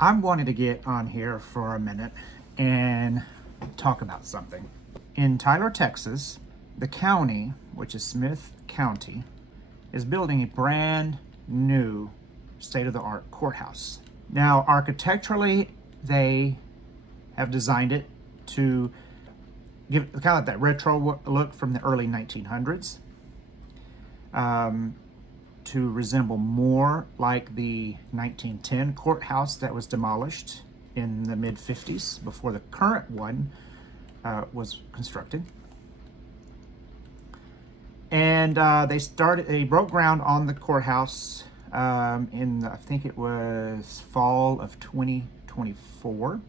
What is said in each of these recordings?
I'm wanting to get on here for a minute and talk about something. In Tyler, Texas, the county, which is Smith County, is building a brand new state-of-the-art courthouse. Now, architecturally, they have designed it to give kind of like that retro look from the early 1900s, to resemble more like the 1910 courthouse that was demolished in the mid-50s before the current one was constructed. And they broke ground on the courthouse in, I think it was fall of 2024.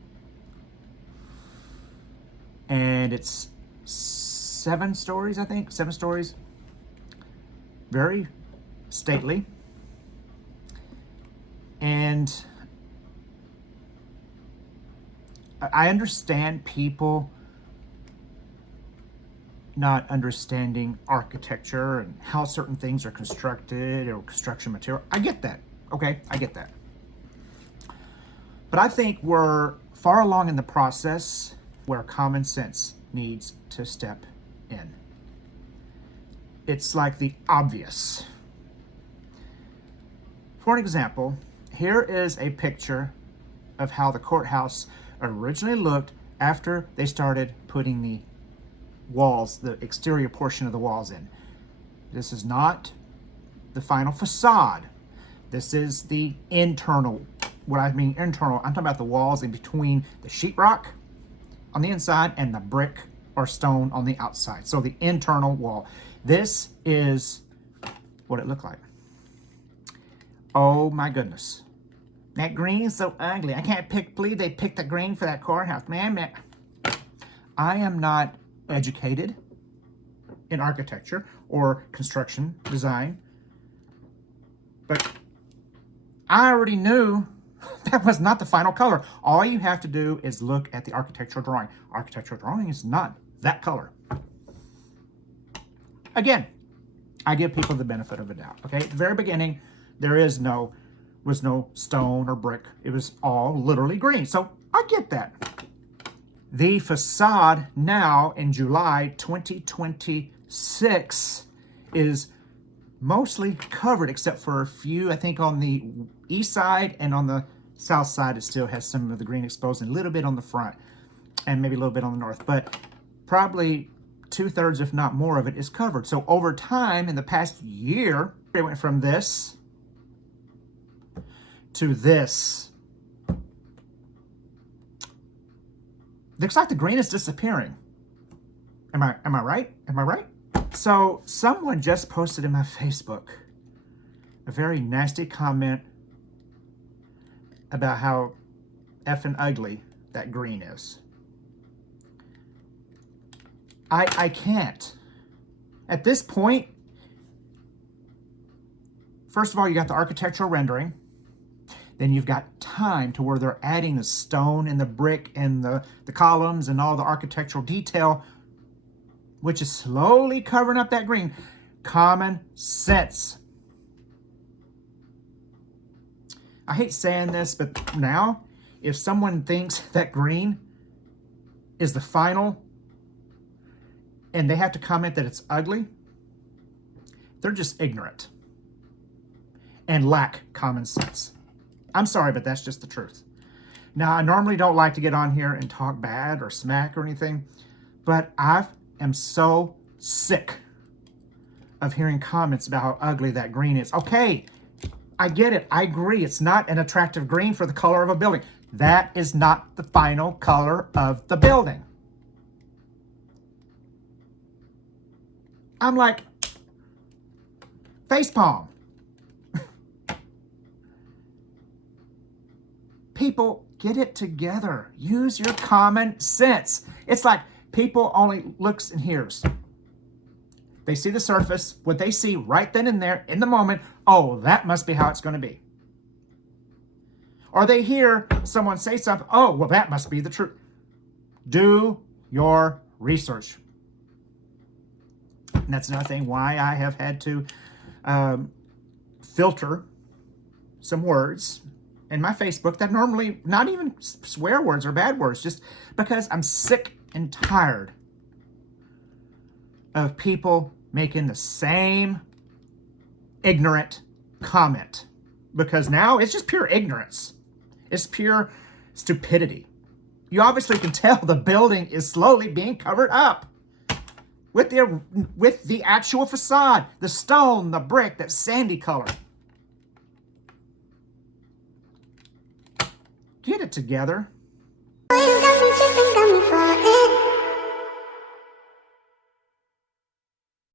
And it's 7 stories, I think, 7 stories. Very stately. And I understand people not understanding architecture and how certain things are constructed or construction material. I get that. Okay, I get that. But I think we're far along in the process where common sense needs to step in. It's like the obvious. For an example, here is a picture of how the courthouse originally looked after they started putting the walls, the exterior portion of the walls in. This is not the final facade. This is the internal. What I mean internal, I'm talking about the walls in between the sheetrock on the inside and the brick or stone on the outside. So the internal wall. This is what it looked like. Oh my goodness. That green is so ugly. I can't believe they picked the green for that courthouse. Man. I am not educated in architecture or construction design, but I already knew that was not the final color. All you have to do is look at the architectural drawing. Architectural drawing is not that color. Again, I give people the benefit of the doubt. Okay, at the very beginning, there was no stone or brick. It was all literally green. So I get that. The facade now in July 2026 is mostly covered except for a few, I think on the east side and on the south side, it still has some of the green exposed and a little bit on the front and maybe a little bit on the north, but probably 2/3, if not more of it, is covered. So over time, in the past year, it went from this to this. Looks like the green is disappearing. Am I right? Am I right? So someone just posted in my Facebook a very nasty comment about how effing ugly that green is. I can't. At this point, first of all, you got the architectural rendering. Then you've got time to where they're adding the stone and the brick and the columns and all the architectural detail, which is slowly covering up that green. Common sense. I hate saying this, but now, if someone thinks that green is the final and they have to comment that it's ugly, they're just ignorant and lack common sense. I'm sorry, but that's just the truth. Now, I normally don't like to get on here and talk bad or smack or anything, but I am so sick of hearing comments about how ugly that green is. Okay, I get it. I agree. It's not an attractive green for the color of a building. That is not the final color of the building. I'm like, facepalm. People, get it together. Use your common sense. It's like people only looks and hears. They see the surface, what they see right then and there in the moment. Oh, that must be how it's going to be. Or they hear someone say something. Oh, well, that must be the truth. Do your research. And that's another thing why I have had to filter some words in my Facebook that normally not even swear words or bad words, just because I'm sick and tired of people making the same ignorant comment. Because now it's just pure ignorance. It's pure stupidity. You obviously can tell the building is slowly being covered up with the actual facade, the stone, the brick, that sandy color. Get it together.